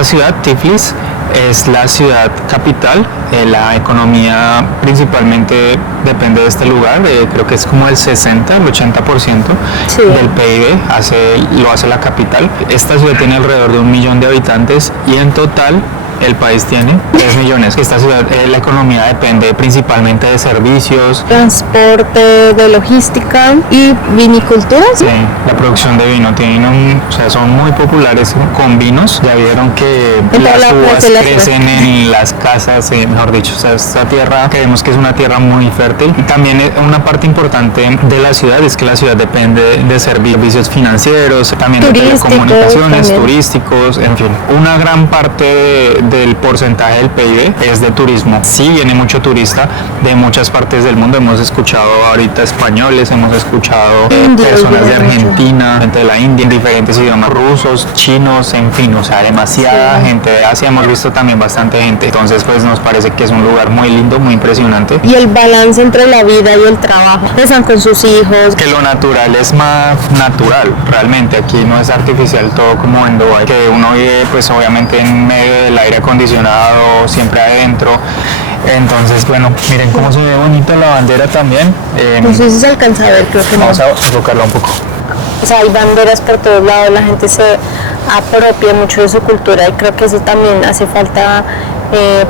esta ciudad, Tiflis, es la ciudad capital. La economía principalmente depende de este lugar, creo que es como el 60, el 80% Sí. del PIB lo hace la capital. Esta ciudad tiene alrededor de 1 millón de habitantes y en total el país tiene 3 millones. Esta ciudad, la economía depende principalmente de servicios, Transporte, de logística y vinicultura. sí, la producción de vino. O sea, son muy populares con vinos. Ya vieron que las uvas crecen en las casas, mejor dicho. O sea, esta tierra creemos que es una tierra muy fértil. Y también una parte importante de la ciudad es que la ciudad depende de servicios financieros, también de telecomunicaciones, también. turísticos, en fin. Una gran parte del porcentaje del PIB es de turismo. Sí viene mucho turista de muchas partes del mundo. Hemos escuchado ahorita españoles, hemos escuchado personas de Argentina, gente de la India, diferentes idiomas, rusos, chinos, en fin, o sea, demasiada gente de Asia. Hemos visto también bastante gente. Entonces, pues nos parece que es un lugar muy lindo, muy impresionante. Y el balance entre la vida y el trabajo. Están con sus hijos. Que lo natural es más natural, realmente. Aquí no es artificial todo como en Dubái, que uno vive pues obviamente en medio del aire acondicionado, siempre adentro. Entonces, bueno, miren cómo se ve bonita la bandera también. No sé si se alcanza a ver, creo que Vamos no. a enfocarla un poco. O sea, hay banderas por todos lados, la gente se apropia mucho de su cultura y creo que eso también hace falta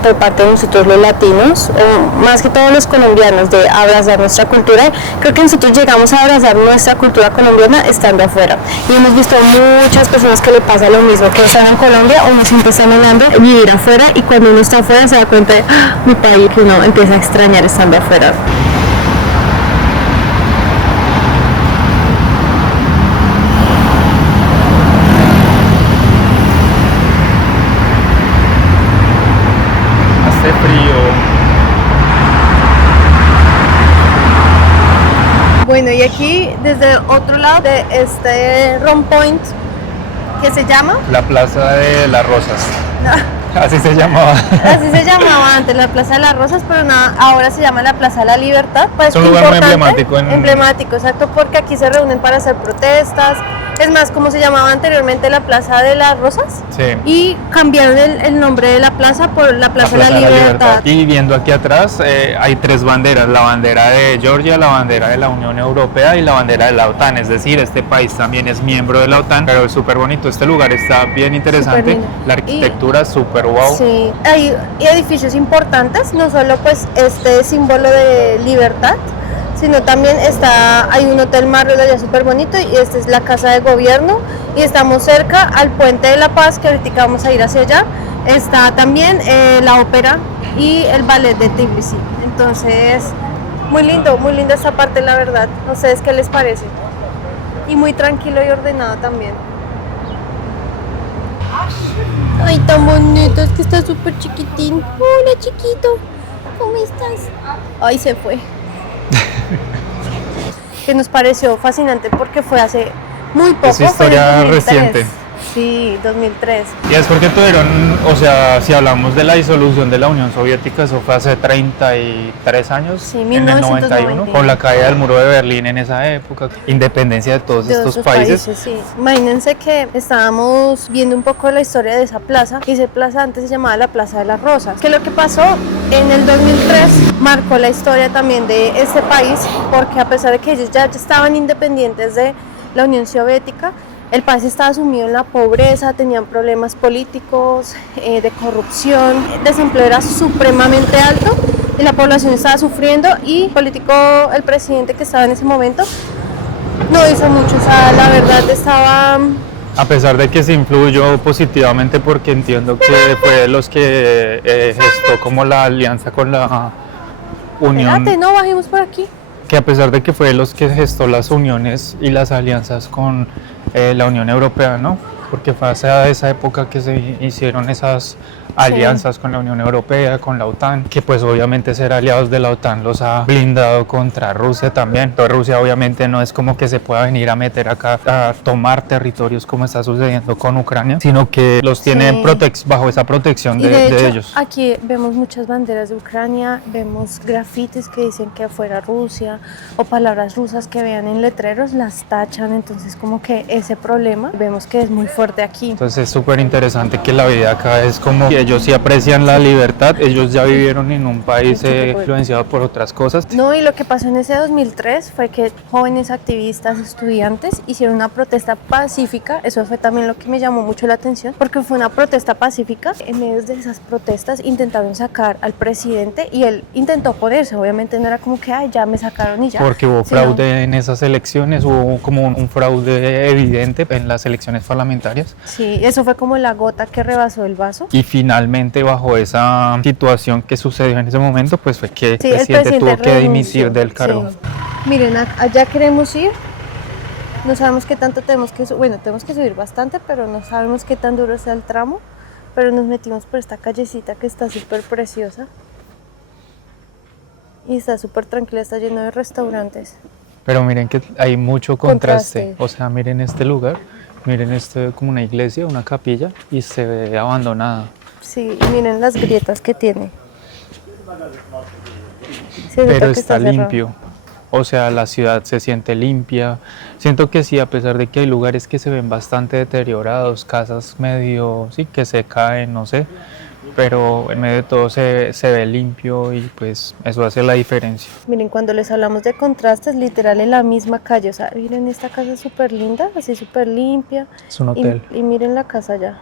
por parte de nosotros los latinos, o más que todos los colombianos, de abrazar nuestra cultura. Creo que nosotros llegamos a abrazar nuestra cultura colombiana estando afuera y hemos visto muchas personas que le pasa lo mismo, que están en Colombia, uno siempre está anhelando vivir afuera y cuando uno está afuera se da cuenta de mi país, que uno empieza a extrañar estando afuera. Hace frío. Bueno, y aquí desde otro lado de este Rome Point, ¿qué se llama? La Plaza de las Rosas. Así se llamaba. Así se llamaba antes, la Plaza de las Rosas, pero nada, ahora se llama la Plaza de la Libertad. Pues Es un lugar muy emblemático. Emblemático, exacto, porque aquí se reúnen para hacer protestas. Es más, como se llamaba anteriormente la Plaza de las Rosas. Sí. Y cambiaron el nombre de la plaza por la Plaza de la Libertad. Y viendo aquí atrás hay 3 banderas, la bandera de Georgia, la bandera de la Unión Europea y la bandera de la OTAN, es decir, este país también es miembro de la OTAN, pero es súper bonito, este lugar está bien interesante, la arquitectura es súper wow. Sí, hay edificios importantes, no solo pues este símbolo de libertad, sino también hay un hotel Marriott allá súper bonito y esta es la casa de gobierno y estamos cerca al Puente de la Paz, que ahorita vamos a ir hacia allá. Está también la ópera y el ballet de Tbilisi. Entonces, muy linda esta parte, la verdad. No sé, ¿qué les parece? Y muy tranquilo y ordenado también. Ay, tan bonito, es que está súper chiquitín. Hola, chiquito, ¿cómo estás? Ay, se fue. Que nos pareció fascinante porque fue hace muy poco. Es historia reciente. Sí, 2003. Y es porque tuvieron, o sea, si hablamos de la disolución de la Unión Soviética, eso fue hace 33 años, Sí, en el 91, con la caída del muro de Berlín en esa época, independencia de todos estos países. Sí. Imagínense que estábamos viendo un poco la historia de esa plaza, y esa plaza antes se llamaba la Plaza de las Rosas. Que lo que pasó en el 2003 marcó la historia también de este país, porque a pesar de que ellos ya estaban independientes de la Unión Soviética, el país estaba sumido en la pobreza, tenían problemas políticos, de corrupción, el desempleo era supremamente alto y la población estaba sufriendo y el presidente que estaba en ese momento no hizo mucho, o sea, la verdad estaba... A pesar de que se influyó positivamente porque entiendo que fue de los que gestó como la alianza con la Unión... Espérate, no, bajemos por aquí. Que a pesar de que fue de los que gestó las uniones y las alianzas con la Unión Europea, ¿no? Porque fue hacia esa época que se hicieron esas alianzas con la Unión Europea, con la OTAN, que pues obviamente ser aliados de la OTAN los ha blindado contra Rusia también. Entonces Rusia obviamente no es como que se pueda venir a meter acá a tomar territorios como está sucediendo con Ucrania, sino que los tiene bajo esa protección de hecho, ellos. Aquí vemos muchas banderas de Ucrania, vemos grafitis que dicen que afuera Rusia o palabras rusas que vean en letreros las tachan, entonces como que ese problema vemos que es muy fuerte aquí. Entonces es súper interesante que la vida acá es como que ellos sí aprecian la libertad, ellos ya vivieron en un país influenciado por otras cosas. No, y lo que pasó en ese 2003 fue que jóvenes activistas, estudiantes hicieron una protesta pacífica. Eso fue también lo que me llamó mucho la atención, porque fue una protesta pacífica. En medio de esas protestas intentaron sacar al presidente y él intentó oponerse. Obviamente no era como que ay, ya me sacaron y ya. Porque hubo fraude en esas elecciones, hubo como un fraude evidente en las elecciones parlamentarias. Sí, eso fue como la gota que rebasó el vaso. Y finalmente bajo esa situación que sucedió en ese momento, pues fue que el presidente tuvo que dimitir del cargo. Sí. Miren, allá queremos ir. No sabemos qué tanto tenemos que subir. Bueno, tenemos que subir bastante, pero no sabemos qué tan duro sea el tramo. Pero nos metimos por esta callecita que está súper preciosa. Y está súper tranquila, está lleno de restaurantes. Pero miren que hay mucho contraste. O sea, miren este lugar, miren esto como una iglesia, una capilla, y se ve abandonada. Sí, y miren las grietas que tiene. Pero está limpio. O sea, la ciudad se siente limpia. Siento que sí, a pesar de que hay lugares que se ven bastante deteriorados, casas medio, sí, que se caen, no sé. Pero en medio de todo se ve limpio y pues eso hace la diferencia. Miren, cuando les hablamos de contrastes, literal en la misma calle. O sea, miren esta casa súper linda, así súper limpia. Es un hotel. Y miren la casa allá,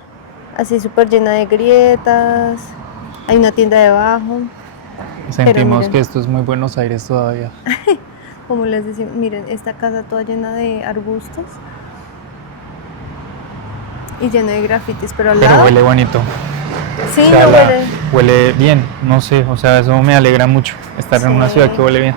así súper llena de grietas. Hay una tienda debajo. Sentimos que esto es muy Buenos Aires todavía. Como les decimos, miren, esta casa toda llena de arbustos y llena de grafitis, pero al lado... huele bonito. Sí, o sea, no huele... huele bien, no sé, o sea, eso me alegra mucho, estar en una ciudad que huele bien.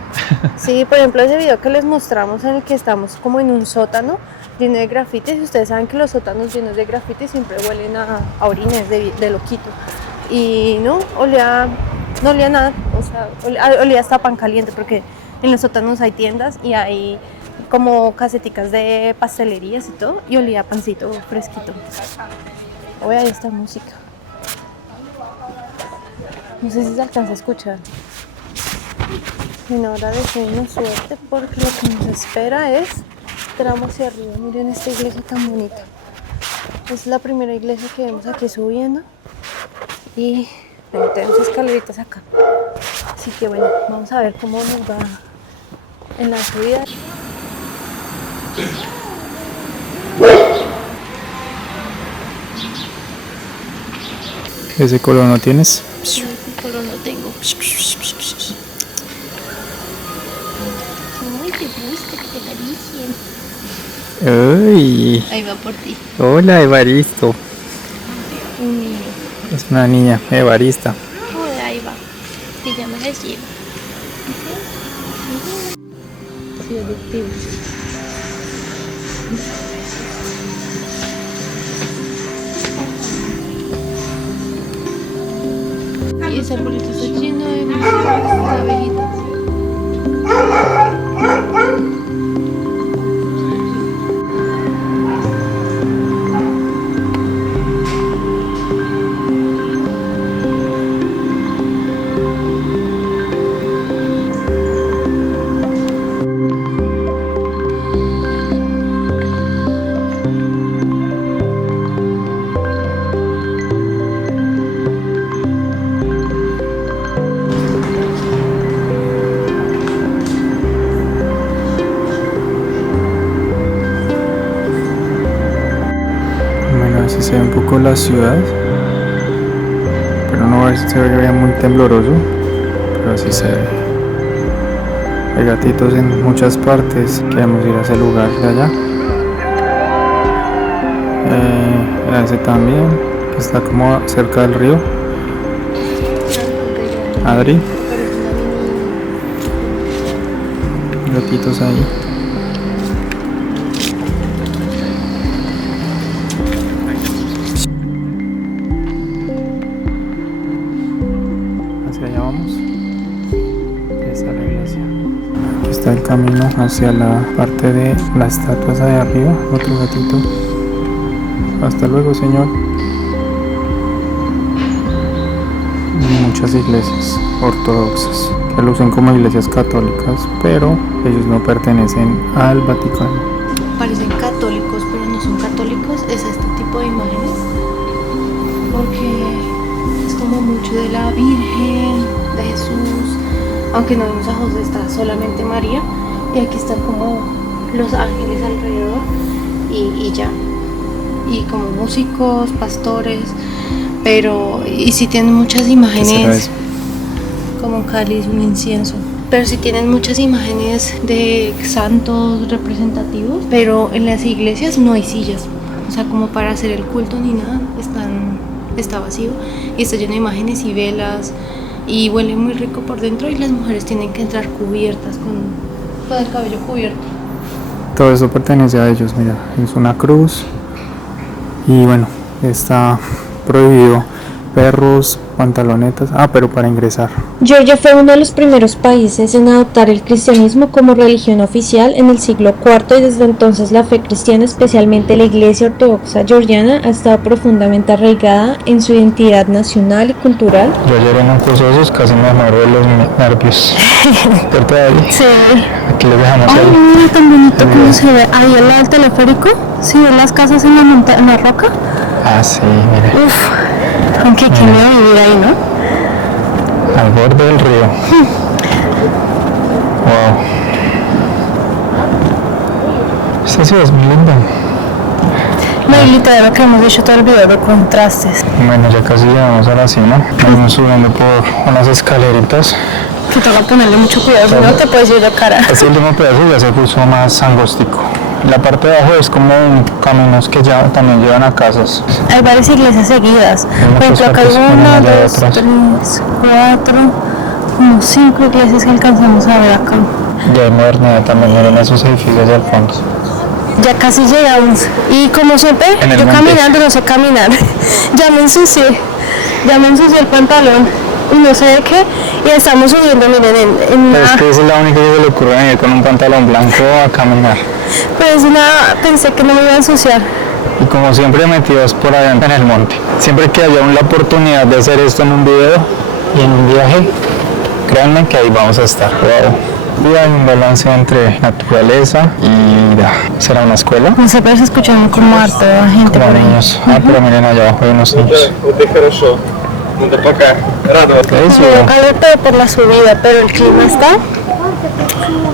Sí, por ejemplo, ese video que les mostramos en el que estamos como en un sótano lleno de grafitis, y ustedes saben que los sótanos llenos de grafitis siempre huelen a orines de loquito. Y no olía nada, o sea, olía hasta pan caliente, porque en los sótanos hay tiendas y hay como caseticas de pastelerías y todo, y olía a pancito fresquito. Oye, ahí está música. No sé si se alcanza a escuchar. Bueno, ahora deseemos suerte porque lo que nos espera es tramo hacia arriba. Miren esta iglesia tan bonita. Es la primera iglesia que vemos aquí subiendo. Y bueno, tenemos escaleritas acá. Así que bueno, vamos a ver cómo nos va en la subida. ¿Ese color no tienes? Ese color no tengo. Ay, te gusta que te acaricien. Uy. Ahí va por ti. Hola, Evaristo. Un niño. Es una niña, Evarista. Oh, ahí va. Que ya me la lleva. Sí, adictivo. Y ese arbolito está lleno de abejitas. Se ve un poco la ciudad, pero no se vería muy tembloroso, pero así se ve. Hay gatitos en muchas partes. Queremos ir a ese lugar de allá. A ese también, que está como cerca del río. Adri. Gatitos ahí. Allá vamos. Ahí está la iglesia. Aquí está el camino hacia la parte de las estatuas de arriba. Otro gatito. Hasta luego, señor. Y muchas iglesias ortodoxas que lucen como iglesias católicas, pero ellos no pertenecen al Vaticano. Parecen católicos, pero no son católicos. Es este tipo tipo de imágenes, porque es como mucho de la Virgen, de Jesús, aunque no vemos a José, está solamente María, y aquí están como los ángeles alrededor y ya, y como músicos, pastores, pero y sí tienen muchas imágenes, como un cáliz, un incienso. Pero sí tienen muchas imágenes de santos representativos, pero en las iglesias no hay sillas, o sea, como para hacer el culto ni nada, está vacío y está lleno de imágenes y velas y huele muy rico por dentro, y las mujeres tienen que entrar cubiertas con el cabello cubierto. Todo eso pertenece a ellos, mira, es una cruz y bueno, está prohibido perros, pantalonetas, pero para ingresar. Georgia fue uno de los primeros países en adoptar el cristianismo como religión oficial en el siglo IV, y desde entonces la fe cristiana, especialmente la Iglesia Ortodoxa Georgiana, ha estado profundamente arraigada en su identidad nacional y cultural. Yo ayer en un curso de esos casi me muero de los nervios. ¿Cierto, David? Sí. Aquí les dejamos Ay, ahí. mira tan bonito cómo se ve ahí al lado del teleférico. ¿Sí ven las casas en la montaña, en la roca? Sí, mire. Uf, aunque qué miedo vivir ahí, ¿no? Al borde del río. Wow. Esta ciudad es muy linda. No, y literal lo que hemos dicho todo el video de contrastes. Bueno, ya casi llegamos a la cima. Vamos subiendo por unas escaleritas. Que toca ponerle mucho cuidado, si no te puedes ir de cara. Este último pedazo ya se puso más angostico. La parte de abajo es como caminos que ya también llevan a casas. Hay varias iglesias seguidas. Por ejemplo, acá hay 1, 2, 3, 4, como 5 iglesias que alcanzamos a ver acá. Ya hay modernidad también, miren esos edificios del fondo. Ya casi llegamos. Y como siempre, yo caminando no sé caminar. Ya me ensucié el pantalón y no sé de qué. Y estamos subiendo, miren, Pero es que esa es la única que se le ocurre venir con un pantalón blanco a caminar. Pues pensé que no me iba a ensuciar. Y como siempre metidos por allá en el monte. Siempre que haya la oportunidad de hacer esto en un video y en un viaje, créanme que ahí vamos a estar. Wow. Y hay un balance entre naturaleza y vida. ¿Será una escuela? No sé, pero se escuchan como harta gente Como por ahí. niños. Pero miren allá abajo hay unos niños. ¿Qué es eso? Algo por la subida, pero el clima está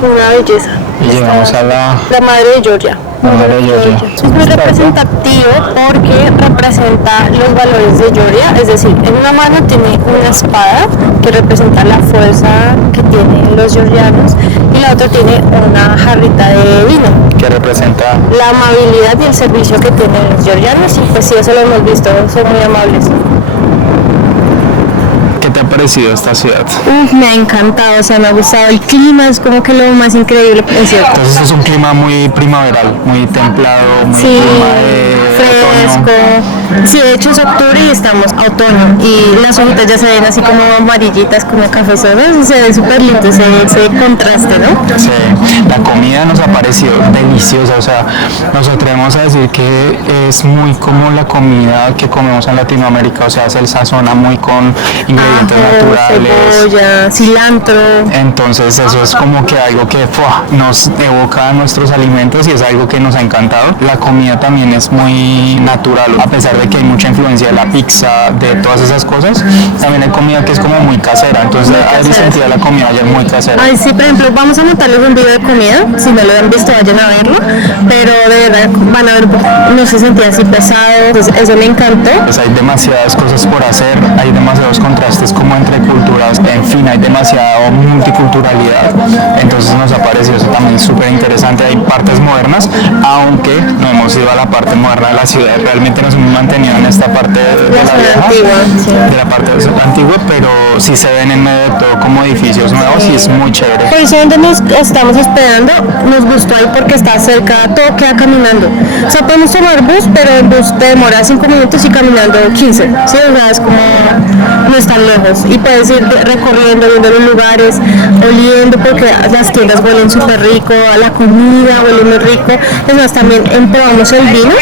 una belleza. Y llegamos a la Madre de Georgia. Madre de Georgia. Es muy representativo porque representa los valores de Georgia, es decir, en una mano tiene una espada que representa la fuerza que tienen los georgianos, y la otra tiene una jarrita de vino que representa la amabilidad y el servicio que tienen los georgianos, y pues sí, eso lo hemos visto, son muy amables. ¿Qué te ha parecido esta ciudad? Me ha encantado, o sea, me ha gustado el clima, es como que lo más increíble, es cierto. Entonces es un clima muy primaveral, muy templado, muy clima de fresco. otoño. Sí, de hecho es octubre y estamos a otoño y las hojitas ya se ven así como amarillitas, como cafezonas, y se ve súper lindo ese contraste, ¿no? Sí, la comida nos ha parecido deliciosa, o sea, nos atrevemos a decir que es muy como la comida que comemos en Latinoamérica, o sea, se sazona muy con ingredientes naturales, cebolla, cilantro. Entonces eso es como que algo que nos evoca a nuestros alimentos y es algo que nos ha encantado. La comida también es muy natural, a pesar de que hay mucha influencia de la pizza, de todas esas cosas, también hay comida que es como muy casera, entonces Adri sentía la comida ayer muy casera. Ay, sí, por ejemplo, vamos a montarles un video de comida, si no lo han visto vayan a verlo, pero de verdad van a ver, no se sentía así pesado, entonces eso me encantó. Pues hay demasiadas cosas por hacer, hay demasiados contrastes como entre culturas, en fin, hay demasiada multiculturalidad, entonces nos ha parecido eso también súper interesante. Hay partes modernas, aunque no hemos ido a la parte moderna de la ciudad, realmente nos hemos mantenido en esta parte de la vieja, de la parte antigua, pero sí se ven en medio de todo como edificios nuevos y es muy chévere. Precisamente nos estamos hospedando, nos gustó ahí porque está cerca, todo queda caminando. O sea, podemos tomar bus, pero el bus te demora 5 minutos y caminando 15, ¿sí? O sea, es como no es tan lejos y puedes ir recorriendo, viendo los lugares, oliendo, porque las tiendas huelen súper rico, la comida huele muy rico. Es más, también probamos el vino,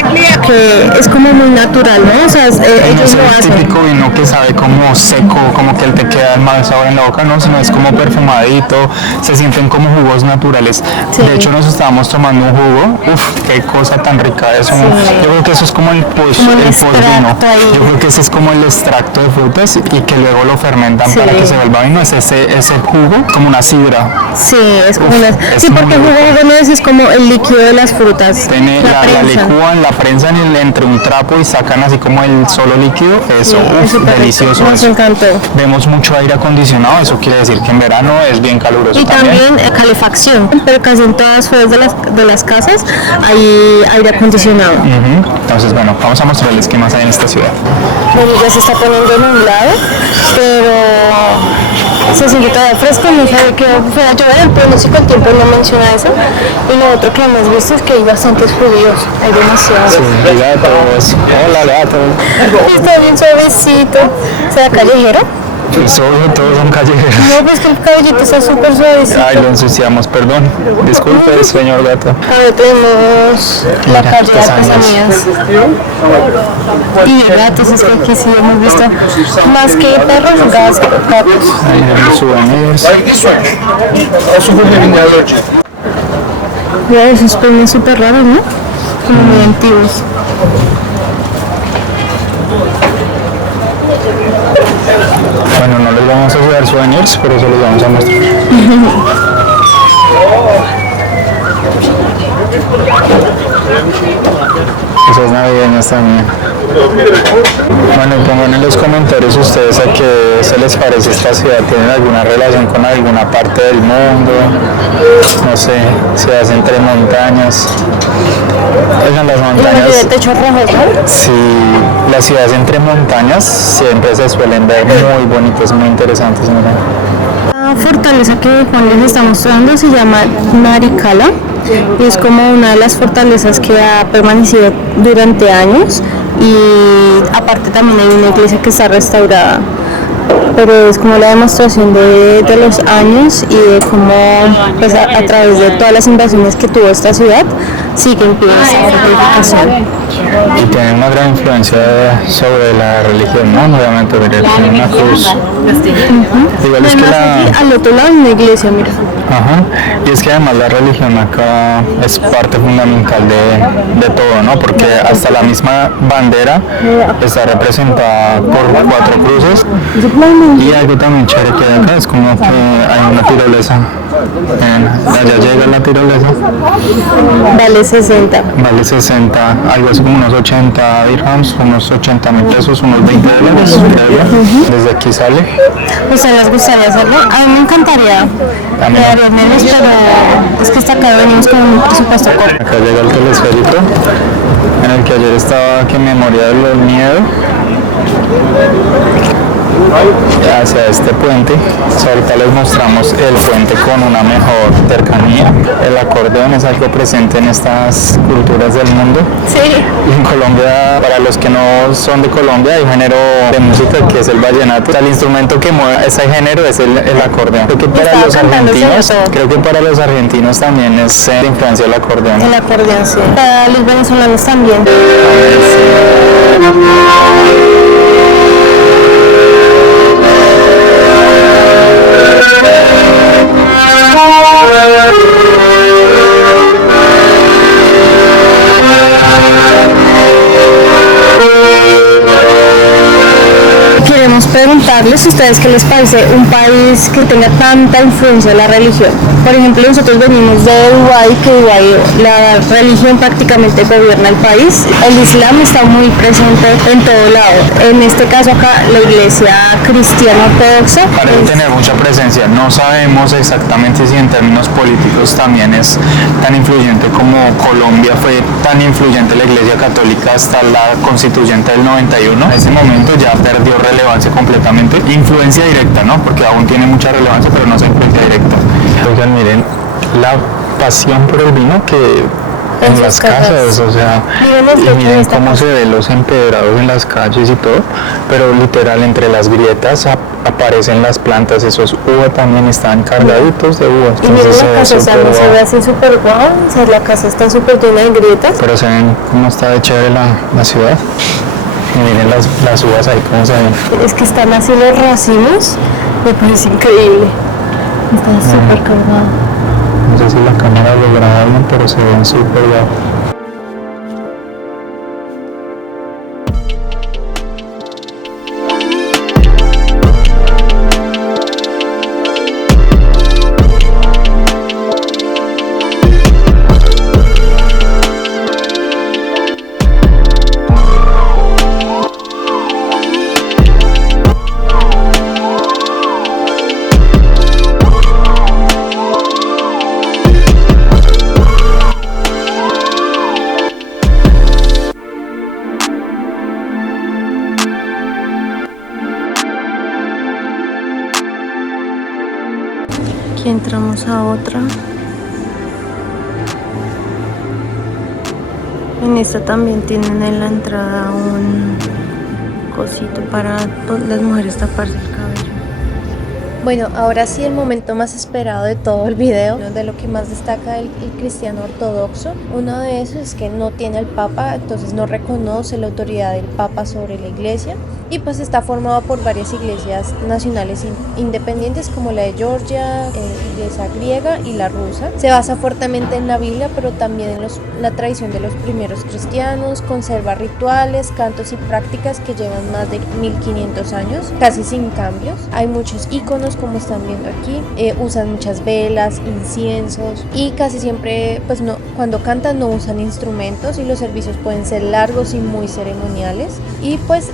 que es como muy natural. natural, ¿no? O sea, No ellos es lo el hacen. típico vino que sabe como seco, como que él te queda el mal sabor en la boca, no, sino es como perfumadito, se sienten como jugos naturales. Sí. De hecho, nos estábamos tomando un jugo, qué cosa tan rica eso. Yo creo que eso es como el Como el post-vino. extracto ahí. Yo creo que ese es como el extracto de frutas y que luego lo fermentan Sí. para que se vuelva vino. Es ese jugo, como una sidra. Sí, es como una... es Sí, porque muy jugo rico. no es como el líquido de las frutas. La prensa. licúan, la prensan entre un trapo y sacan así como el solo líquido. Eso, Sí, es súper delicioso. rico. Nos eso. encantó. Vemos mucho aire acondicionado, eso quiere decir que en verano es bien caluroso Y también calefacción, pero casi en todas fuera de las casas hay aire acondicionado. Ujú. Entonces, bueno, vamos a mostrarles qué más hay en esta ciudad. Bueno, ya se está poniendo nublado, pero se siente todavía fresco, no sabe que fuera a llover, el pronóstico del tiempo no menciona eso. Y lo otro que hemos visto es que hay bastantes judíos, hay demasiados. Gatos, hola gatos. Está bien suavecito. ¿Será callejero? Pues obvio, todos son callejeros. No, pues que el cabellito está súper suavecito. Ay, lo ensuciamos, perdón. Disculpe, señor gato. Ahora tenemos la Mira, calle de artesanías. artesanías. Y de gatos, es que aquí sí hemos visto más que perros, gatos. Ahí vemos souvenirs. Mira, esos peines súper raros, ¿no? Como muy antiguos. Bueno, no les vamos a llevar souvenirs, pero se los vamos a mostrar. Esas navideñas también. Bueno, pongan en los comentarios ustedes a qué se les parece esta ciudad. ¿Tienen alguna relación con alguna parte del mundo? No sé, ciudades entre montañas. Oigan, las Y la montañas. mayoría de techos rojos, ¿no? Sí, las ciudades entre montañas siempre se suelen ver muy bonitas, muy interesantes. Mira. La fortaleza que Juan les está mostrando se llama Naricala y es como una de las fortalezas que ha permanecido durante años y aparte también hay una iglesia que está restaurada, pero es como la demostración de los años y de cómo pues, a través de todas las invasiones que tuvo esta ciudad sigue en pie esta fortificación. Y tiene una gran influencia sobre la religión, ¿no? Obviamente, mira, tiene una cruz. Igual es que Además, aquí al otro lado hay una iglesia, mira. Ajá. Y es que además la religión acá es parte fundamental de todo, ¿no? Porque hasta la misma bandera está representada por 4 cruces. Y algo también chévere que hay acá es como que hay una tirolesa. Allá llega la tirolesa. Vale 60. Vale 60, algo así como unos 80 dirhams, unos 80.000 pesos, unos 20 dólares, creo. Desde aquí sale. O sea, ¿les gustaría hacerlo? A mí me encantaría. A mí no. Quedaría menos, pero es que hasta acá venimos con un presupuesto corto. Acá llega el telesférico, en el que ayer estaba que me moría de los miedos. Hacia este puente. Ahorita les mostramos el puente con una mejor cercanía. El acordeón es algo presente en estas culturas del mundo. Sí. Y en Colombia, para los que no son de Colombia, hay un género de música que es el vallenato. O sea, el instrumento que mueve ese género es el acordeón. Creo que para Estaba los cantando argentinos, sobre todo. creo que para los argentinos también es de influencia el acordeón. El acordeón, sí. Para los venezolanos también. Queremos preguntarles a ustedes qué les parece un país que tenga tanta influencia de la religión. Por ejemplo, nosotros venimos de Dubái, que Dubái la religión prácticamente gobierna el país. El Islam está muy presente en todo lado. En este caso acá, la iglesia cristiana ortodoxa. Parece tener mucha presencia. No sabemos exactamente si en términos políticos también es tan influyente como Colombia fue tan influyente la Iglesia Católica hasta la Constituyente del 91. En ese momento ya perdió relevancia completamente. Influencia directa, ¿no? Porque aún tiene mucha relevancia, pero no es influencia directa. Oigan, miren la pasión por el vino que en las casas, o sea, y miren cómo se ven los empedrados en las calles y todo, pero literal entre las grietas aparecen las plantas, esos uvas también están cargaditos de uvas. Y miren la casa, o sea, no se ve guau. así súper guau, o sea, la casa está súper llena de grietas. Pero se ven cómo está de chévere la ciudad. Y miren las uvas ahí cómo se ven. Es que están así los racimos, me parece increíble. Está súper cargado. No sé si la cámara lo graba bien, pero se ven súper bien. Aquí entramos a otra. En esta también tienen en la entrada un cosito para las mujeres taparse el cabello. Bueno, ahora sí el momento más esperado de todo el video, de lo que más destaca el cristiano ortodoxo. Uno de esos es que no tiene al Papa, entonces no reconoce la autoridad del Papa sobre la iglesia. Y pues está formado por varias iglesias nacionales independientes como la de Georgia, iglesia griega y la rusa. Se basa fuertemente en la Biblia, pero también en la tradición de los primeros cristianos. Conserva rituales, cantos y prácticas que llevan más de 1500 años, casi sin cambios. Hay muchos íconos como están viendo aquí. Usan muchas velas, inciensos y casi siempre, pues no, cuando cantan no usan instrumentos y los servicios pueden ser largos y muy ceremoniales. Y pues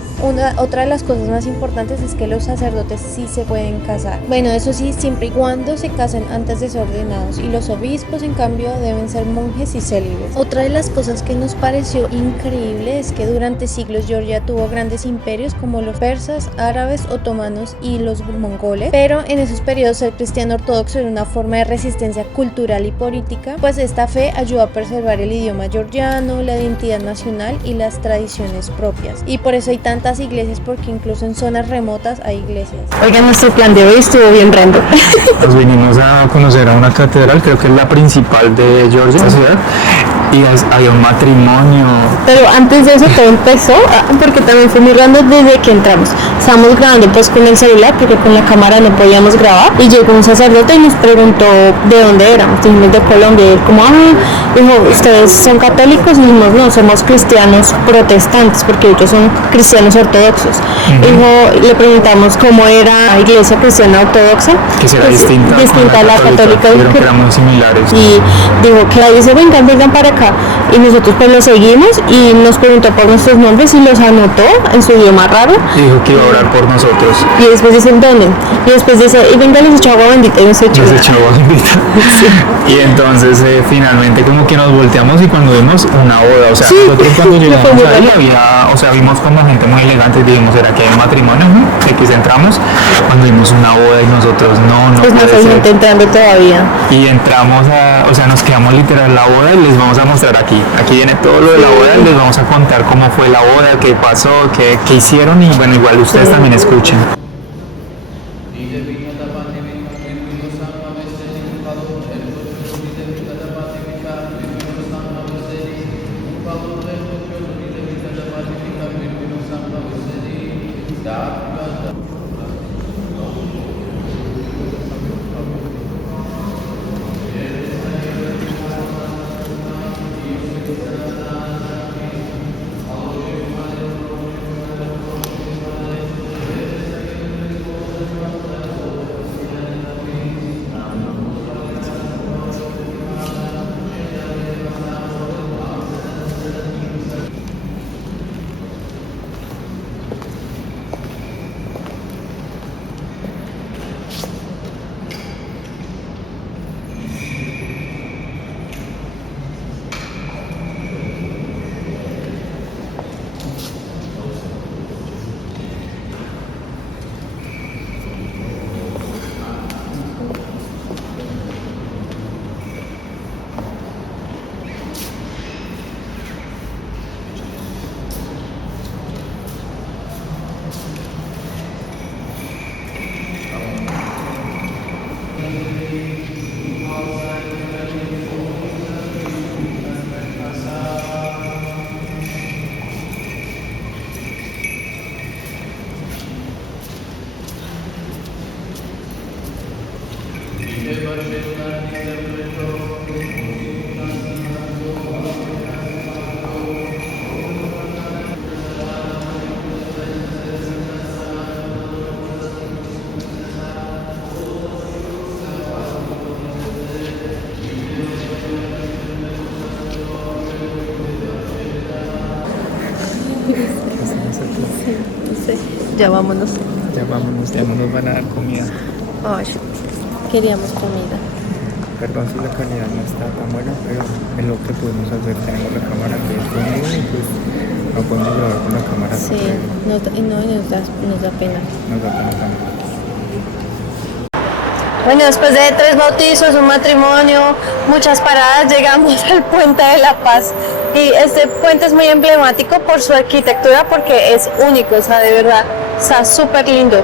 otra de las cosas más importantes es que los sacerdotes sí se pueden casar. Bueno, eso sí, siempre y cuando se casen antes de ser ordenados, y los obispos en cambio deben ser monjes y célibes. Otra de las cosas que nos pareció increíble es que durante siglos Georgia tuvo grandes imperios como los persas, árabes, otomanos y los mongoles, pero en esos periodos el cristiano ortodoxo era una forma de resistencia cultural y política, pues esta fe ayudó a preservar el idioma georgiano, la identidad nacional y las tradiciones propias. Y por eso hay tantas iglesias, porque incluso en zonas remotas hay iglesias. Oigan, nuestro plan de hoy estuvo bien random. Nos vinimos a conocer a una catedral, creo que es la principal de Georgia, esta ciudad, y había un matrimonio. Pero antes de eso todo empezó, porque también fue muy random desde que entramos. Estábamos grabando pues con el celular, porque con la cámara no podíamos grabar, y llegó un sacerdote y nos preguntó de dónde éramos. Dijimos de Colombia, y él como, dijo, ¿ustedes son católicos? Y dijimos, no, somos cristianos protestantes, porque ellos son cristianos ortodoxos. Dijo, le preguntamos cómo era la iglesia cristiana ortodoxa, Que será pues, distinta a la católica. Dijeron que eran muy similares. Y dijo que la dice, vengan para acá. Y nosotros pues lo seguimos y nos preguntó por nuestros nombres y los anotó en su idioma raro. Y dijo que iba a orar por nosotros. Y después dicen, ¿dónde? Y después dice, y venga, les echo agua bendita. Y nos echó agua bendita. Sí. Y entonces finalmente como que nos volteamos y cuando vimos una boda, o sea, nosotros cuando llegamos ahí vimos como gente muy elegante y dijimos, ¿será que hay un matrimonio? X entramos, cuando vimos una boda y nosotros no pues no hay gente entrando todavía. Y entramos nos quedamos literal en la boda y les vamos a mostrar aquí viene todo lo de la boda y les vamos a contar cómo fue la boda, qué pasó, qué hicieron, y bueno, igual ustedes también escuchen. Ya vámonos. Ya vámonos, ya no nos van a dar comida. Ay, queríamos comida. Perdón si la calidad no está tan buena, pero es lo que podemos hacer. Tenemos la cámara que es conmigo y pues no podemos grabar con la cámara. Sí, nos da pena. Nos da pena también. Bueno, después de 3 bautizos, un matrimonio, muchas paradas, llegamos al Puente de la Paz. Y este puente es muy emblemático por su arquitectura, porque es único, o sea, de verdad, está súper lindo.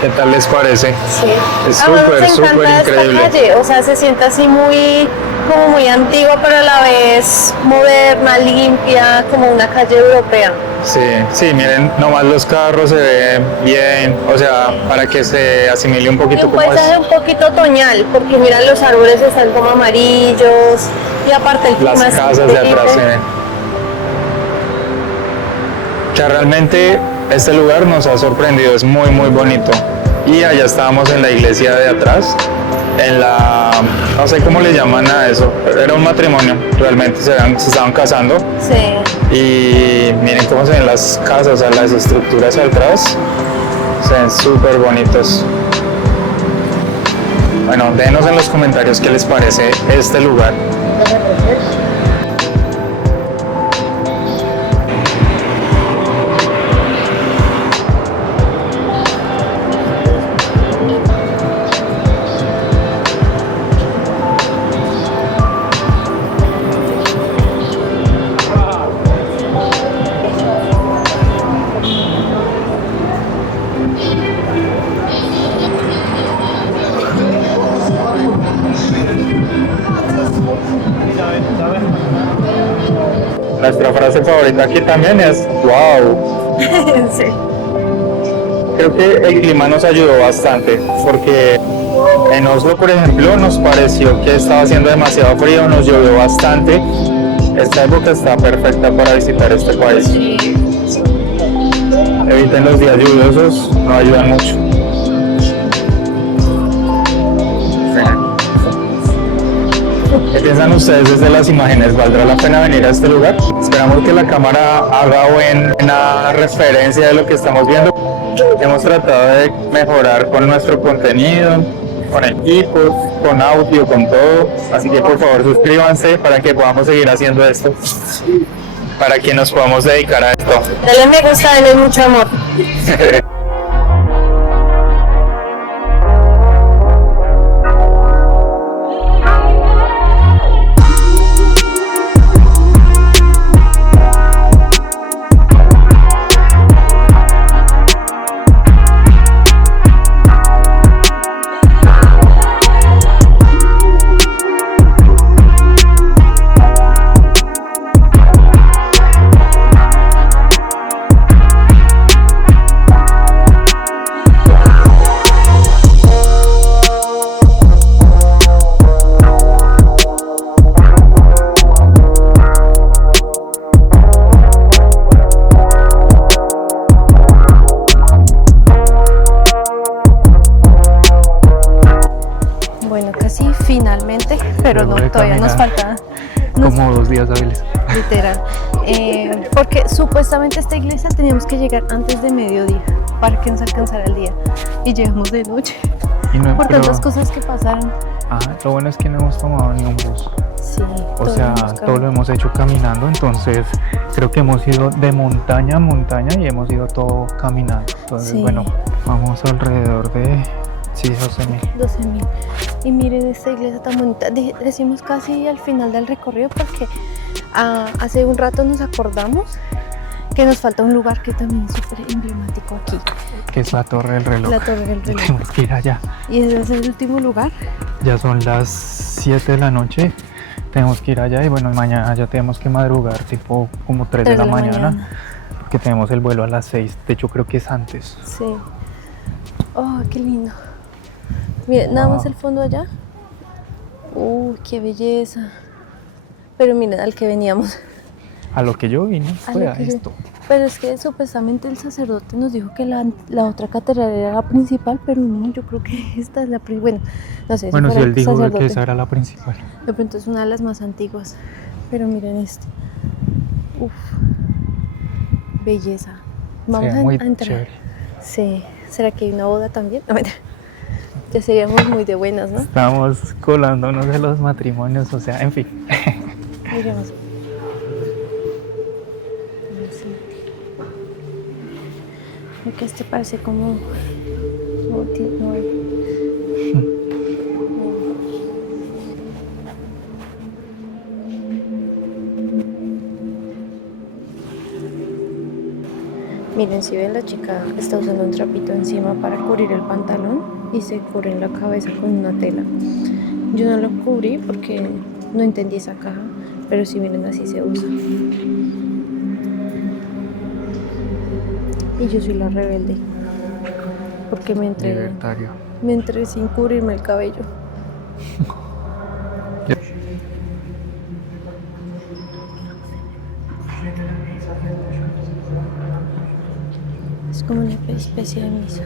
¿Qué tal les parece? Sí. Es Además, súper, nos encanta súper esta increíble. calle, o sea, se siente así como muy antigua, pero a la vez moderna, limpia, como una calle europea. Sí, sí, miren, nomás los carros se ven bien, o sea, para que se asimile un Y poquito un como es. paisaje un poquito otoñal, porque mira, los árboles están como amarillos, y aparte el clima Las es casas de atrás se increíble. ven. Que realmente este lugar nos ha sorprendido, es muy muy bonito. Y allá estábamos en la iglesia de atrás, en la, no sé cómo le llaman a eso, pero era un matrimonio, realmente se estaban casando. Sí. Y miren cómo se ven las casas, o sea, las estructuras atrás, se ven súper bonitos. Bueno, déjenos en los comentarios qué les parece este lugar. Nuestra frase favorita aquí también es wow. Sí. Creo que el clima nos ayudó bastante porque en Oslo, por ejemplo, nos pareció que estaba haciendo demasiado frío, nos llovió bastante. Esta época está perfecta para visitar este país. Eviten los días lluviosos, no ayudan mucho. ¿Qué piensan ustedes desde las imágenes? ¿Valdrá la pena venir a este lugar? Esperamos que la cámara haga buena referencia de lo que estamos viendo. Hemos tratado de mejorar con nuestro contenido, con equipos, con audio, con todo. Así que por favor suscríbanse para que podamos seguir haciendo esto, para que nos podamos dedicar a esto. Dale me gusta, dale mucho amor. Bueno, casi finalmente, pero Luego no, de todavía nos caminar. falta, Como 2 días hábiles. literal. Porque supuestamente a esta iglesia teníamos que llegar antes de mediodía para que nos alcanzara el día. Y llegamos de noche Y no, por pero, tantas cosas que pasaron. lo bueno es que no hemos tomado ni un bus. Sí, O sea, todo lo hemos hecho caminando, entonces creo que hemos ido de montaña a montaña y hemos ido todo caminando. Entonces, Sí. bueno, vamos alrededor de 12.000. 12.000. Y miren esta iglesia tan bonita. Decimos casi al final del recorrido porque hace un rato nos acordamos que nos falta un lugar que también es súper emblemático aquí. Que es la Torre del Reloj. La Torre del Reloj. Tenemos que ir allá. Y ese es el último lugar. Ya son las 7 de la noche. Tenemos que ir allá y bueno, mañana ya tenemos que madrugar, tipo como 3 de la mañana. Porque tenemos el vuelo a las 6. De hecho, creo que es antes. Sí. Oh, qué lindo. Miren, nada Wow. más el fondo allá. Uy, qué belleza. Pero miren, al que veníamos. A lo que yo vine A fue lo a que yo- esto. Pero es que supuestamente el sacerdote nos dijo que la otra catedral era la principal, pero no, yo creo que esta es la principal. Bueno, no sé, si Bueno, si fuera él el dijo que sacerdote. esa era la principal. De pronto es una de las más antiguas. Pero miren este. Uf, belleza. Vamos Se ve a muy entrar. chévere. Sí. ¿Será que hay una boda también? No, mentira. Ya seríamos muy de buenas, ¿no? Estamos colándonos de los matrimonios, o sea, en fin. Miremos. Creo que este parece como... no. Miren, si ven, la chica está usando un trapito encima para cubrir el pantalón y se cubre en la cabeza con una tela. Yo no lo cubrí porque no entendí esa caja, pero si miren, así se usa. Y yo soy la rebelde, porque me entré sin cubrirme el cabello. Es como una especie de misa.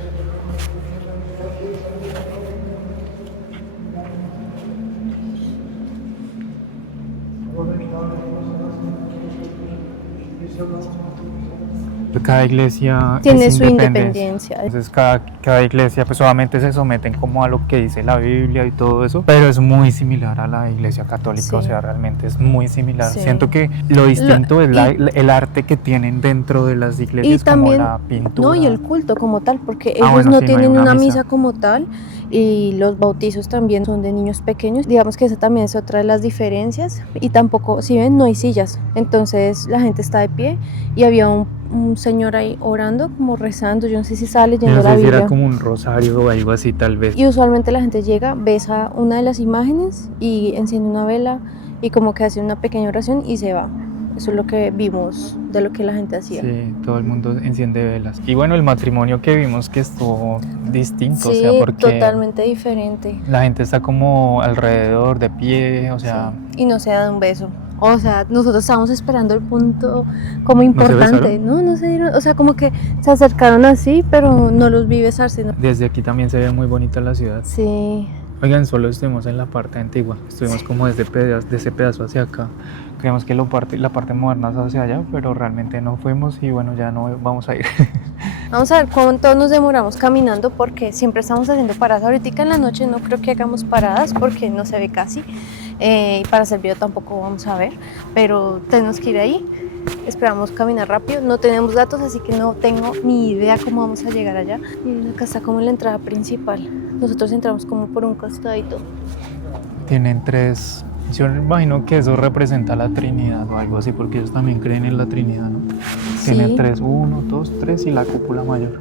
Cada iglesia Tiene es su independencia. Entonces cada iglesia pues obviamente se someten como a lo que dice la Biblia y todo eso, pero es muy similar a la iglesia católica, Sí. o sea, realmente es muy similar. Sí. Siento que lo distinto es el arte que tienen dentro de las Y iglesias, también, como la pintura. no, y el culto como tal, porque ellos bueno, no sí, no hay tienen una una misa. misa como tal, y los bautizos también son de niños pequeños. Digamos que esa también es otra de las diferencias. Y tampoco, si ven, no hay sillas. Entonces la gente está de pie y había un señor ahí orando, como rezando. Yo no sé si estaba Yo leyendo no la sé si Biblia. era como un rosario o algo así tal vez. Y usualmente la gente llega, besa una de las imágenes y enciende una vela y como que hace una pequeña oración y se va. Eso es lo que vimos de lo que la gente hacía. Sí, todo el mundo enciende velas. Y bueno, el matrimonio que vimos que estuvo distinto, o Sí, sea, porque totalmente diferente. la gente está como alrededor, de pie, o sea... Sí. Y no se da un beso. O sea, nosotros estábamos esperando el punto como se importante. besaron? No se dieron. O sea, como que se acercaron así, pero no los vi besarse. ¿No? Desde aquí también se ve muy bonita la ciudad. Sí. Oigan, solo estuvimos en la parte antigua, estuvimos como de ese pedazo hacia acá. Creemos que la parte moderna es hacia allá, pero realmente no fuimos y bueno, ya no vamos a ir. Vamos a ver cuánto nos demoramos caminando porque siempre estamos haciendo paradas. Ahorita en la noche no creo que hagamos paradas porque no se ve casi. Y para hacer video tampoco vamos a ver, pero tenemos que ir ahí. Esperamos caminar rápido. No tenemos datos, así que no tengo ni idea cómo vamos a llegar allá. Miren, acá está como la entrada principal. Nosotros entramos como por un costadito. Tienen 3, yo me imagino que eso representa la Trinidad o algo así, porque ellos también creen en la Trinidad, ¿no? Sí. Tienen 3, 1, 2, 3 y la cúpula mayor.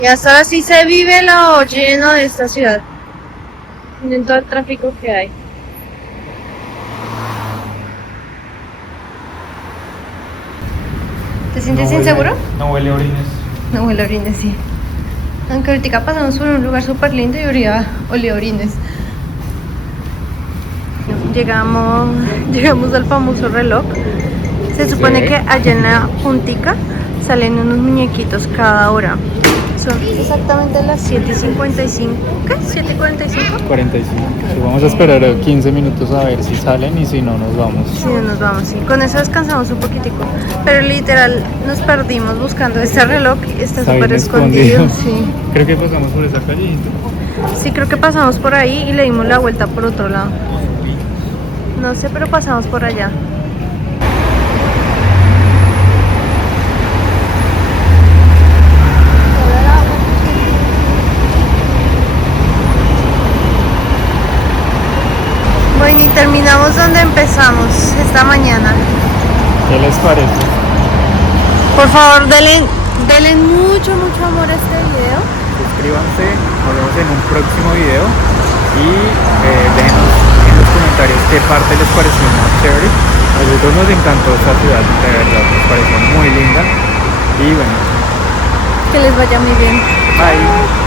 Y hasta ahora sí se vive lo lleno de esta ciudad. Miren todo el tráfico que hay. ¿Te sientes inseguro? No huele a orines. No huele a orines, sí. Aunque ahorita pasamos por un lugar súper lindo y olía a orines. Llegamos al famoso reloj. Se supone que allá en la puntica salen unos muñequitos cada hora. Son exactamente las 7:55. ¿Qué? ¿7:45? 45. Sí, vamos a esperar 15 minutos a ver si salen y si no nos vamos. Sí, nos vamos, sí. Con eso descansamos un poquitico. Pero literal nos perdimos buscando este reloj. Está Está súper bien escondido. escondido. Sí. Creo que pasamos por esa calle. Sí, creo que pasamos por ahí y le dimos la vuelta por otro lado. No sé, pero pasamos por allá. Bueno, y terminamos donde empezamos esta mañana. ¿Qué les parece? Por favor, denle mucho amor a este video. Suscríbanse, nos vemos en un próximo video y déjenos parte les pareció más chévere. A nosotros nos encantó esta ciudad, de verdad, nos pareció muy linda. Y bueno, Que les vaya muy bien. bye.